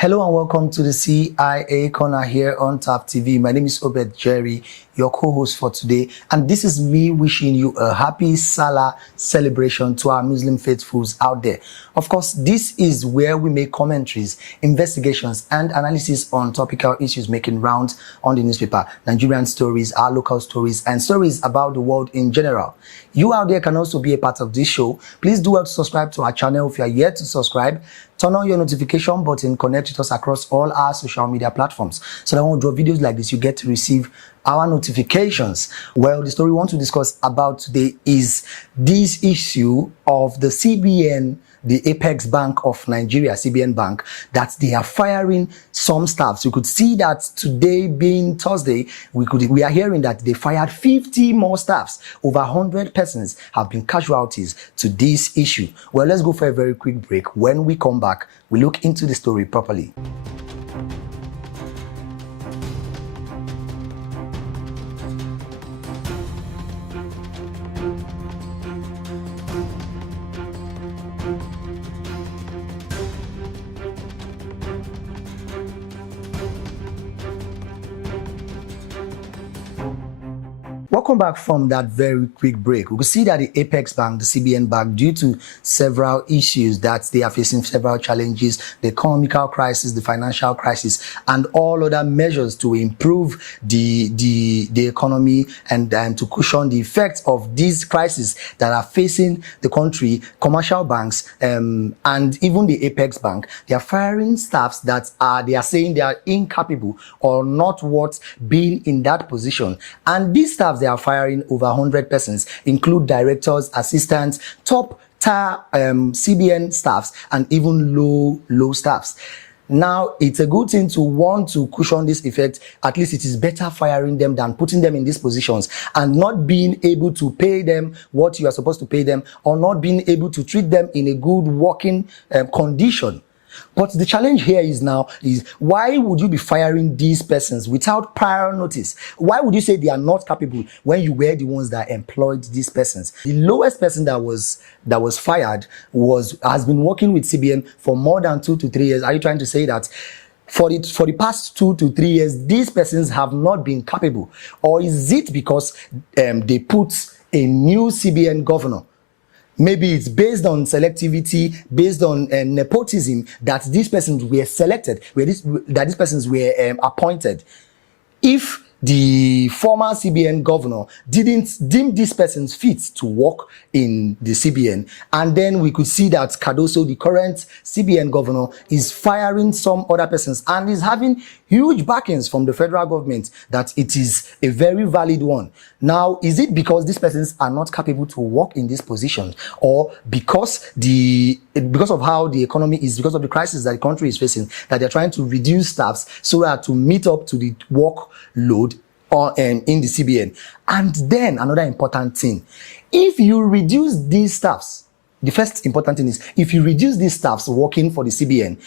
Hello and welcome to the CIA Corner here on Tap TV. My name is Obed Jerry, your co-host for today, and this is me wishing you a happy Salah celebration to our Muslim faithfuls out there. Of course, this is where we make commentaries, investigations, and analysis on topical issues making rounds on the newspaper, Nigerian stories, our local stories, and stories about the world in general. You out there can also be a part of this show. Please do well to subscribe to our channel if you are yet to subscribe. Turn on your notification button, connect with us across all our social media platforms so that when we drop videos like this, you get to receive our notifications. Well, the story we want to discuss about today is this issue of the CBN, the Apex Bank of Nigeria, CBN Bank, that they are firing some staffs. You could see that today being Thursday, we are hearing that they fired 50 more staffs. Over 100 persons have been casualties to this issue. Well, let's go for a very quick break. When we come back, we look into the story properly. Welcome back from that very quick break. We could see that the Apex Bank, the CBN Bank, due to several issues that they are facing, several challenges, the economical crisis, the financial crisis, and all other measures to improve the economy and to cushion the effects of these crises that are facing the country, commercial banks, and even the Apex Bank, they are firing staffs that they are saying they are incapable or not worth being in that position. And these staffs they are firing over 100 persons, include directors, assistants, top tier CBN staffs, and even low staffs. Now, it's a good thing to want to cushion this effect. At least it is better firing them than putting them in these positions and not being able to pay them what you are supposed to pay them, or not being able to treat them in a good working condition. But the challenge here is why would you be firing these persons without prior notice? Why would you say they are not capable when you were the ones that employed these persons? The lowest person that was fired has been working with CBN for more than 2 to 3 years. Are you trying to say that for the past 2 to 3 years, these persons have not been capable? Or is it because they put a new CBN governor? Maybe it's based on selectivity, based on nepotism, that these persons were selected, that these persons were appointed. If the former CBN governor didn't deem these persons fit to work in the CBN, and then we could see that Cardoso, the current CBN governor, is firing some other persons and is having huge backings from the federal government that it is a very valid one. Now, is it because these persons are not capable to work in this position, or because of how the economy is, because of the crisis that the country is facing, that they're trying to reduce staffs so that to meet up to the workload in the CBN? And then another important thing, if you reduce these staffs, the first important thing is, if you reduce these staffs working for the CBN,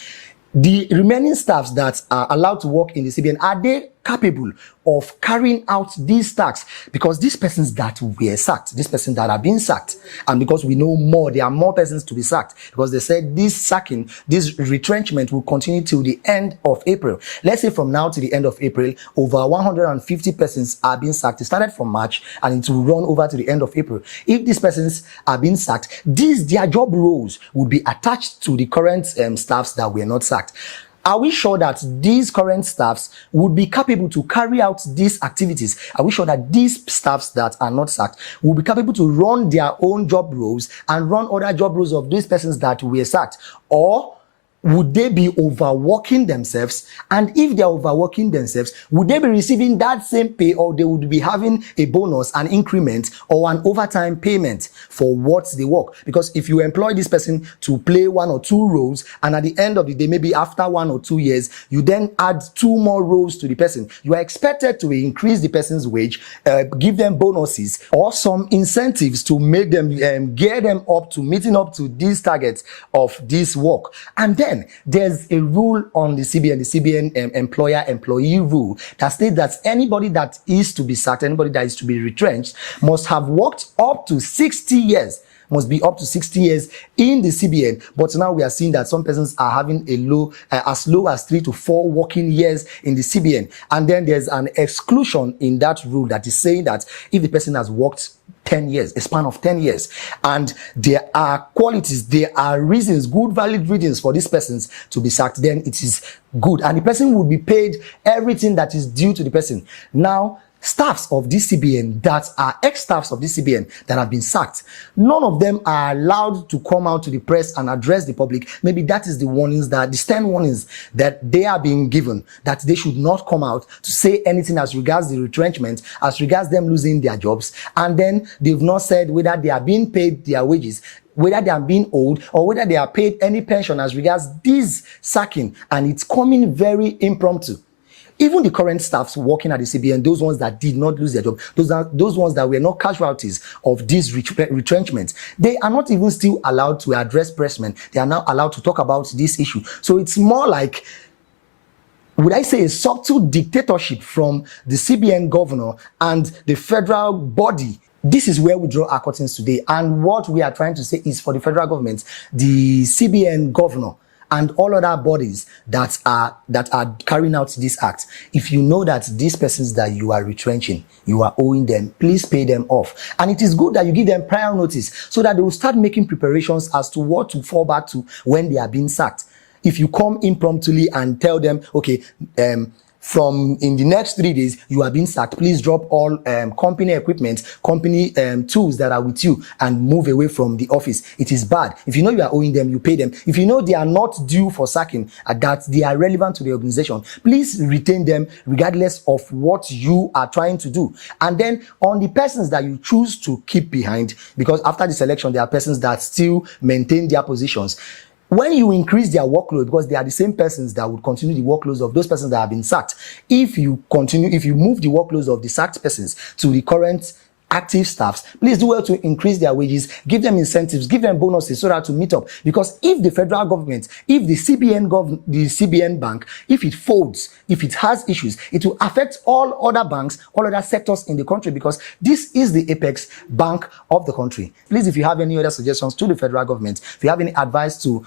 the remaining staffs that are allowed to work in the CBN, are they capable of carrying out these tasks? Because these persons that were sacked, these persons that are being sacked, and because we know more, there are more persons to be sacked, because they said this sacking, this retrenchment will continue till the end of April. Let's say from now to the end of April, over 150 persons are being sacked. It started from March and it will run over to the end of April. If these persons are being sacked, their job roles would be attached to the current staffs that were not sacked. Are we sure that these current staffs would be capable to carry out these activities? Are we sure that these staffs that are not sacked will be capable to run their own job roles and run other job roles of these persons that were sacked? Or would they be overworking themselves? And if they're overworking themselves, would they be receiving that same pay, or they would be having a bonus, an increment, or an overtime payment for what they work? Because if you employ this person to play 1 or 2 roles, and at the end of the day, maybe after 1 or 2 years, you then add 2 more roles to the person, you are expected to increase the person's wage, give them bonuses or some incentives to make them gear them up to meeting up to these targets of this work. And then there's a rule on the CBN employer-employee rule that states that anybody that is to be sacked, anybody that is to be retrenched, must have worked up to 60 years must be up to 60 years in the CBN. But now we are seeing that some persons are having as low as 3 to 4 working years in the CBN. And then there's an exclusion in that rule that is saying that if the person has worked 10 years, a span of 10 years, and there are qualities, there are reasons, good valid reasons for these persons to be sacked, then it is good, and the person will be paid everything that is due to the person. Now, staffs of this CBN that are ex-staffs of this CBN that have been sacked, none of them are allowed to come out to the press and address the public. Maybe that is the stern warnings that they are being given, that they should not come out to say anything as regards the retrenchment, as regards them losing their jobs. And then they've not said whether they are being paid their wages, whether they are being owed, or whether they are paid any pension as regards this sacking. And it's coming very impromptu. Even the current staffs working at the CBN, those ones that did not lose their job, those ones that were not casualties of these retrenchments, they are not even still allowed to address pressmen. They are now allowed to talk about this issue. So it's more like, would I say, a subtle dictatorship from the CBN governor and the federal body. This is where we draw our curtains today. And what we are trying to say is, for the federal government, the CBN governor, and all other bodies that are carrying out this act, if you know that these persons that you are retrenching, you are owing them, please pay them off. And it is good that you give them prior notice so that they will start making preparations as to what to fall back to when they are being sacked. If you come impromptu and tell them, okay, from in the next 3 days you are being sacked, please drop all company equipment, company tools that are with you, and move away from the office. It is bad. If you know you are owing them, you pay them. If you know they are not due for sacking, that they are relevant to the organization, please retain them regardless of what you are trying to do. And then on the persons that you choose to keep behind, because after this election there are persons that still maintain their positions, when you increase their workload, because they are the same persons that would continue the workloads of those persons that have been sacked, if you move the workloads of the sacked persons to the current active staffs, please do well to increase their wages, give them incentives, give them bonuses so that to meet up. Because if the federal government, if the CBN bank, if it folds, if it has issues, it will affect all other banks, all other sectors in the country, because this is the apex bank of the country. Please, if you have any other suggestions to the federal government, if you have any advice to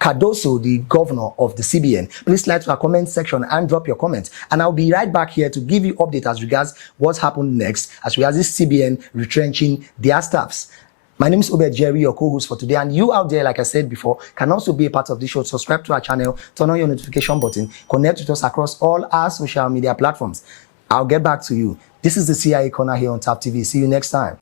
Cardoso, the governor of the CBN, please slide to our comment section and drop your comments. And I'll be right back here to give you update as regards what's happened next, as regards this CBN retrenching their staffs. My name is Obed Jerry, your co-host for today, and you out there, like I said before, can also be a part of this show. Subscribe to our channel, turn on your notification button, connect with us across all our social media platforms. I'll get back to you. This is the CIA Corner here on TAP TV. See you next time.